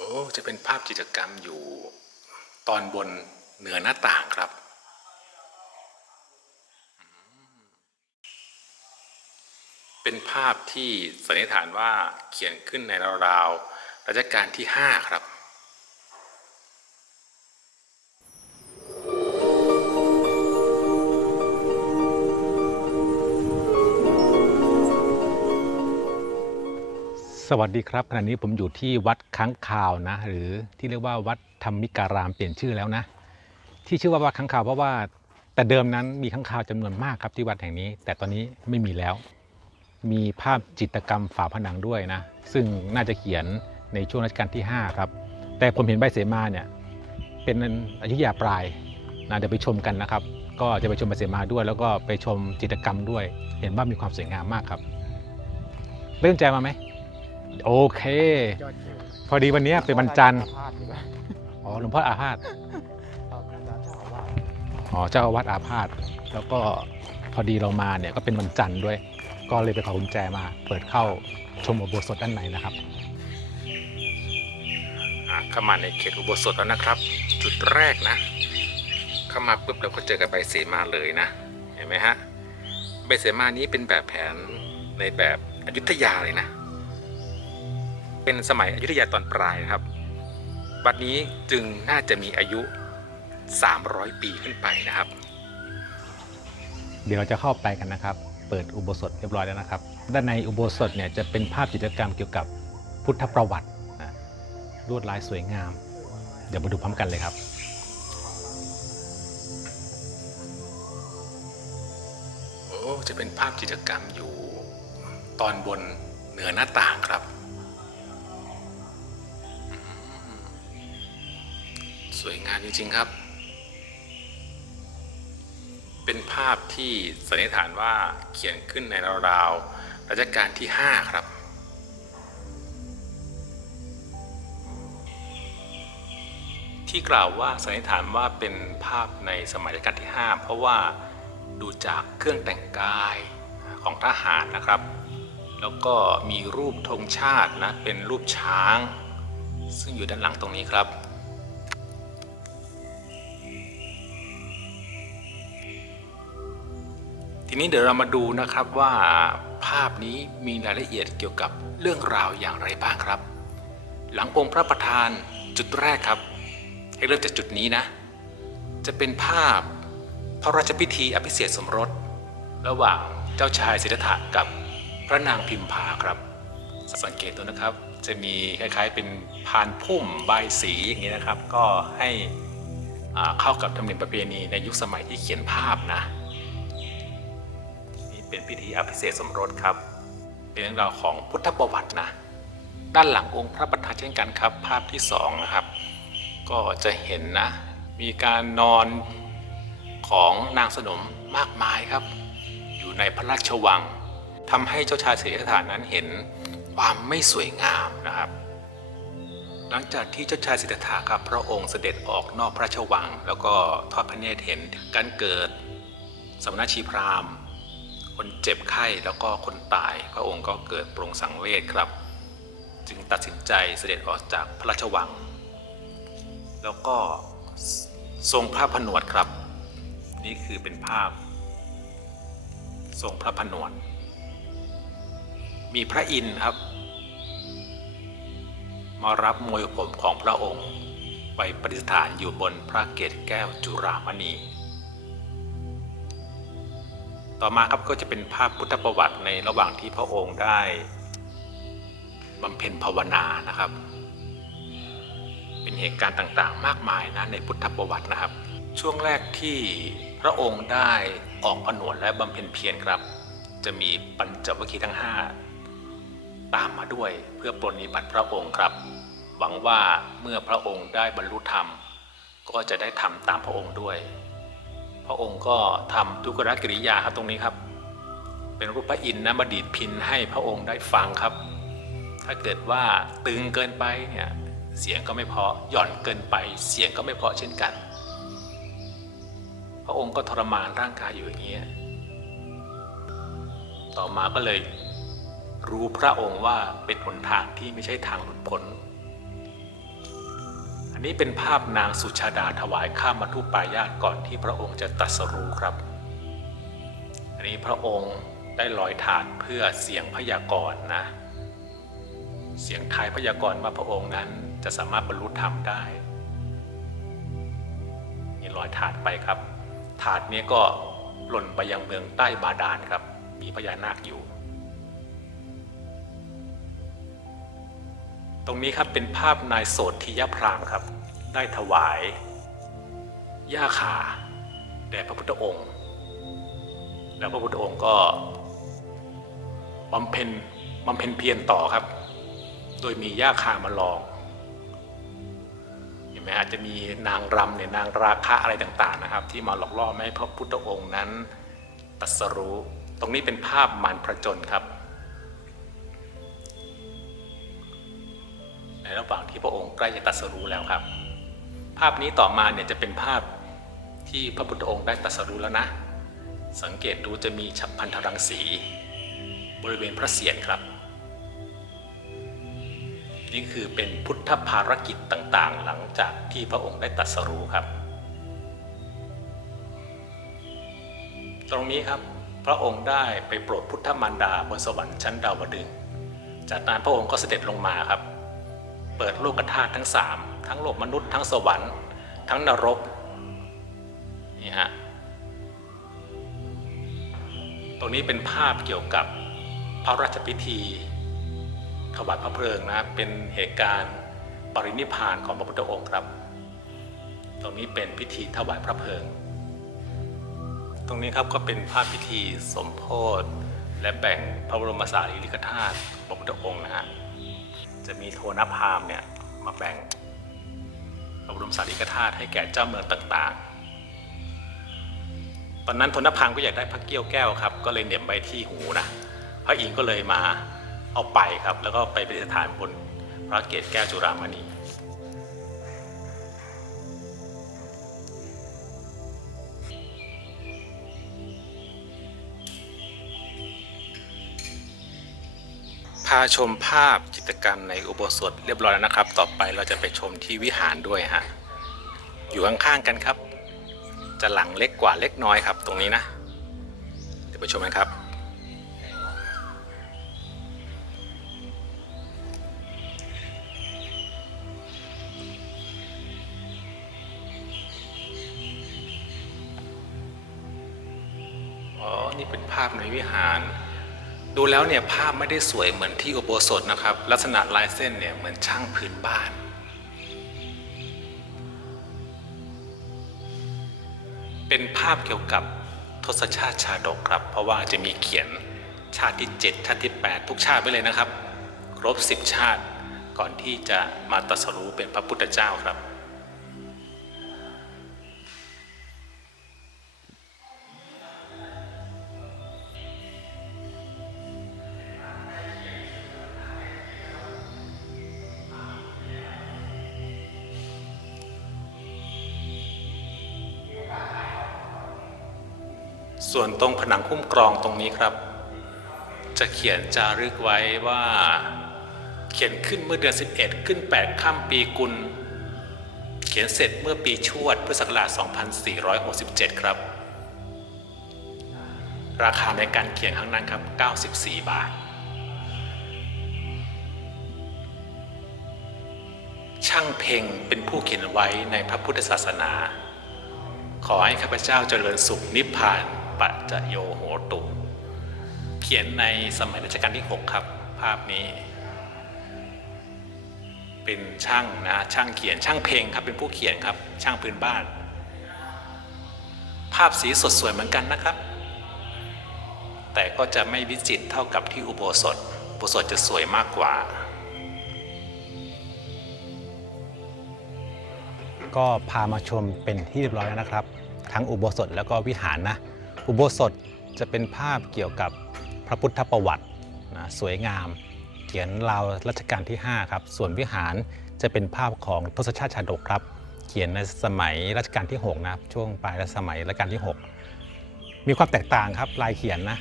อ้จะเป็นภาพจิตรกรรมอยู่ตอนบนเหนือหน้าต่างครับ เป็นภาพที่สันนิษฐานว่าเขียนขึ้นในราวๆรัชกาลที่ 5 ครับ สวัสดีครับขณะนี้ผมอยู่ที่วัดค้างคาวนะ หรือที่เรียกว่าวัดธรรมิการามเปลี่ยนชื่อแล้วนะ ที่ชื่อว่าวัดค้างคาวเพราะว่าแต่เดิมนั้นมีค้างคาวจำนวนมากครับที่วัดแห่งนี้ แต่ตอนนี้ไม่มีแล้ว มีภาพจิตรกรรมฝาผนังด้วยนะ ซึ่งน่าจะเขียนในช่วงรัชกาลที่ 5 ครับ แต่ผมเห็นใบเสมาเนี่ยเป็นอยุธยาปลายนะเดี๋ยวไปชมกันนะครับ ก็จะไปชมใบเสมาด้วย แล้วก็ไปชมจิตรกรรมด้วย เห็นว่ามีความสวยงามมากครับเริ่มใจมาไหม โอเค ยอดคิวพอดีวันนี้เป็นวันจันทร์พลาดดีกว่าอ๋อหลวงพ่ออาพาธครับอาจารย์เจ้าอาวาสอ๋อเจ้าอาวาสอาพาธแล้วก็พอดีเรามาเนี่ยก็เป็นวันจันทร์ด้วย ก็เลยไปขอกุญแจมาเปิดเข้าชมอุโบสถด้านในนะครับเข้ามาในเขตอุโบสถแล้วนะครับ จุดแรกนะ เข้ามาปุ๊บเราก็เจอกับใบเสมาเลยนะ เห็นไหมฮะใบเสมานี้เป็นแบบแผนในแบบอยุธยาเลยนะ เป็นสมัยอยุธยาตอนปลายนะครับวัดนี้จึงน่าจะมีอายุ 300 ปีขึ้นไปนะครับ เดี๋ยวเราจะเข้าไปกันนะครับ เปิดอุโบสถเรียบร้อยแล้วนะครับ ด้านในอุโบสถเนี่ยจะเป็นภาพจิตรกรรมเกี่ยวกับพุทธประวัตินะลวดลายสวยงาม เดี๋ยวมาดูพร้อมกันเลยครับโอ้จะเป็นภาพจิตรกรรมอยู่ตอนบนเหนือหน้าต่างครับ จริง ๆ ครับ เป็นภาพที่สันนิษฐานว่าเขียนขึ้นในราวๆรัชกาลที่ 5 ครับ ที่กล่าวว่าสันนิษฐานว่าเป็นภาพในสมัยรัชกาลที่ 5 เพราะว่าดูจากเครื่องแต่งกายของทหารนะครับ แล้วก็มีรูปธงชาตินะเป็นรูปช้าง ซึ่งอยู่ด้านหลังตรงนี้ครับ ทีนี้เดี๋ยวเรามาดูนะครับว่าภาพนี้มีรายละเอียดเกี่ยวกับเรื่องราวอย่างไรบ้างครับ หลังองค์พระประธานจุดแรกครับ ให้เริ่มจากจุดนี้นะ จะเป็นภาพพระราชพิธีอภิเษกสมรส ระหว่างเจ้าชายสิทธัตถะกับพระนางพิมพาครับ สังเกตดูนะครับ จะมีคล้ายๆเป็นพานพุ่มใบสีอย่างนี้นะครับ ก็ให้เข้ากับธรรมเนียมประเพณีในยุคสมัยที่เขียนภาพนะ พิธีอภิเษกสมรสครับ เป็นเรื่องราวของพุทธประวัตินะ ด้านหลังองค์พระประธานเช่นกันครับ ภาพที่สองนะครับ ก็จะเห็นนะ มีการนอนของนางสนมมากมายครับ อยู่ในพระราชวังทำให้เจ้าชายสิทธัตถานั้นเห็นความไม่สวยงามนะครับ หลังจากที่เจ้าชายสิทธัตถะครับพระองค์เสด็จออกนอกพระราชวัง แล้วก็ทอดพระเนตรเห็นการเกิดสมณชีพราหมณ์ คนเจ็บไข้แล้วก็คนตาย พระองค์ก็เกิดปรงสังเวชครับ จึงตัดสินใจเสด็จออกจากพระราชวัง แล้วก็ทรงพระผนวดครับ นี่คือเป็นภาพ ทรงพระผนวด มีพระอินทร์ครับ มารับมวยผมของพระองค์ไปประดิษฐานอยู่บนพระเกศแก้วจุรามณี ต่อมาครับก็จะเป็นภาพพุทธประวัติในระหว่างที่พระองค์ได้บำเพ็ญภาวนานะครับ เป็นเหตุการณ์ต่างๆ มากมายนะในพุทธประวัตินะครับ ช่วงแรกที่พระองค์ได้ออกผนวดและบำเพ็ญเพียรครับ จะมีปัญจวัคคีย์ทั้ง 5 ตามมาด้วยเพื่อปรนนิบัติพระองค์ครับ หวังว่าเมื่อพระองค์ได้บรรลุธรรม ก็จะได้ทำตามพระองค์ด้วย ระองค์ก็ทำทุกรกิริยาครับตรงนี้ครับ เป็นรูปพระอินทร์นะมาดีดพินให้พระองค์ได้ฟังครับ ถ้าเกิดว่าตึงเกินไปเนี่ยเสียงก็ไม่เพาะหย่อนเกินไป เสียงก็ไม่เพาะเช่นกัน พระองค์ก็ทรมานร่างกายอยู่อย่างนี้ยต่อมาก็เลยรู้พระองค์ว่าเป็นหนทางที่ไม่ใช่ทางหลุดพ้น นนี้เป็นภาพนางสุชาดาถวายข้ามัทุปายาตก่อนที่พระองค์จะตรัสรู้ครับ อันนี้พระองค์ได้ลอยถาดเพื่อเสียงพยากรณ์นะ เสียงทายพยากรณ์ว่าพระองค์นั้นจะสามารถบรรลุธรรมได้นี่ลอยถาดไปครับ ถาดนี้ก็หล่นไปยังเมืองใต้บาดาลครับ มีพญานาคอยู่ ตรงนี้ครับเป็นภาพนายโสธิยพรามครับ ได้ถวายหญ้าคาแด่พระพุทธองค์ แล้วพระพุทธองค์ก็บำเพ็ญบำเพ็ญเพียรต่อครับ โดยมีหญ้าคามาลองเห็นไหมอาจจะมีนางรำเนี่ยนางราคะอะไรต่างๆนะครับ ที่มาหลอกล่อไม่ให้พระพุทธองค์นั้นตัสรู้ตรงนี้เป็นภาพมารพระจนครับ ที่พระองค์ใกล้จะตรัสรู้แล้วครับ ภาพนี้ต่อมาเนี่ยจะเป็นภาพที่พระพุทธองค์ได้ตรัสรู้แล้วนะ สังเกตดูจะมีฉับพันธรังสี บริเวณพระเศียรครับ นี่คือเป็นพุทธภารกิจต่างๆ หลังจากที่พระองค์ได้ตรัสรู้ครับ ตรงนี้ครับพระองค์ได้ไปโปรดพุทธมารดาบนสวรรค์ชั้นดาวดึง จากนั้นพระองค์ก็เสด็จลงมาครับ เปิดโลกธาตุทั้งสามทั้งโลกมนุษย์ทั้งสวรรค์ ทั้งนรกนี่ฮะตรงนี้เป็นภาพเกี่ยวกับพระราชพิธีถวายพระเพลิงนะเป็นเหตุการณ์ปรินิพานของพระพุทธองค์ครับ ตรงนี้เป็นพิธีถวายพระเพลิง ตรงนี้ครับก็เป็นภาพพิธีสมโพธและแบ่งพระบรมสารีริกธาตุพระพุทธองค์นะฮะ จะมีโทนพามเนี่ยมาแบ่งพระบรมสารีริกธาตุให้แก่เจ้าเมืองต่างๆ ตอนนั้นโทนพามก็อยากได้พระเกี้ยวแก้วครับ ก็เลยเหน็บไว้ที่หูนะพระอินทร์ก็เลยมาเอาไปครับ แล้วก็ไปประดิษฐานบนพระเกศแก้วจุฬามณี พาชมภาพจิตรกรรมในอุโบสถเรียบร้อยแล้วนะครับ ต่อไปเราจะไปชมที่วิหารด้วยฮะ อยู่ข้างๆกันครับ จะหลังเล็กกว่าเล็กน้อยครับ ตรงนี้นะ เดี๋ยวไปชมกันครับ อ๋อ นี่เป็นภาพในวิหาร ดูแล้วเนี่ยภาพไม่ได้สวยเหมือนที่อุโบสถนะครับ ลักษณะลายเส้นเนี่ยเหมือนช่างพื้นบ้าน เป็นภาพเกี่ยวกับทศชาติชาดกครับ เพราะว่าจะมีเขียนชาติที่ 7 ชาติที่ 8 ทุกชาติไปเลยนะครับ ครบ 10 ชาติก่อนที่จะมาตรัสรู้เป็นพระพุทธเจ้าครับ ส่วนตรงผนังคุ้มกรองตรงนี้ครับ จะเขียนจารึกไว้ว่า เขียนขึ้นเมื่อเดือน 11 ขึ้น8ค่ำปีกุล เขียนเสร็จเมื่อปีชวดพุทธศักราช 2467 ครับ ราคาในการเขียนครั้งนั้นครับ 94 บาท ช่างเพ่งเป็นผู้เขียนไว้ในพระพุทธศาสนาขอให้ข้าพเจ้าเจริญสุขนิพพาน ปัจจโยโหตุ เขียนในสมัยรัชกาลที่ 6 ครับ ภาพนี้ เป็นช่างนะช่างเขียนช่างเพลงครับเป็นผู้เขียนครับ ช่างพื้นบ้าน ภาพสีสดสวยเหมือนกันนะครับ แต่ก็จะไม่วิจิตรเท่ากับที่อุโบสถ อุโบสถจะสวยมากกว่าก็พามาชมเป็นที่เรียบร้อยแล้วนะครับ ทั้งอุโบสถแล้วก็วิหารนะ อุโบสถจะเป็นภาพเกี่ยวกับพระพุทธประวัตินะสวยงาม เขียนราวรัชกาลที่ 5 ครับ ส่วนวิหารจะเป็นภาพของทศชาติชาดกครับ เขียนในสมัยรัชกาลที่6นะครับช่วงปลายสมัยรัชกาลที่ 6 มีความแตกต่างครับลายเขียนนะ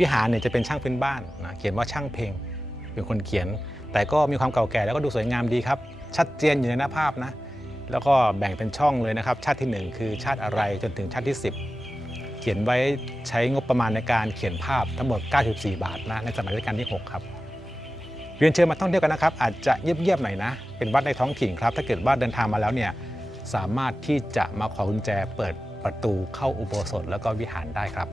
วิหารเนี่ยจะเป็นช่างพื้นบ้านนะเขียนว่าช่างเพลงเป็นคนเขียน แต่ก็มีความเก่าแก่แล้วก็ดูสวยงามดีครับ ชัดเจนอยู่ในหน้าภาพนะแล้วก็แบ่งเป็นช่องเลยนะครับ ชาติทีหนึ่1 คือชาติอะไรจนถึงชาติที่ 10 เขียนไว้ใช้งบประมาณในการเขียนภาพทั้งหมด 94 บาทนะในสมัยรัชกาลที่ 6 ครับเรียนเชิญมาท่องเที่ยวกันนะครับ อาจจะเงียบๆหน่อยนะ เป็นวัดในท้องถิ่นครับ ถ้าเกิดว่าเดินทางมาแล้วเนี่ยสามารถที่จะมาขอกุญแจเปิดประตูเข้าอุโบสถแล้วก็วิหารได้ครับ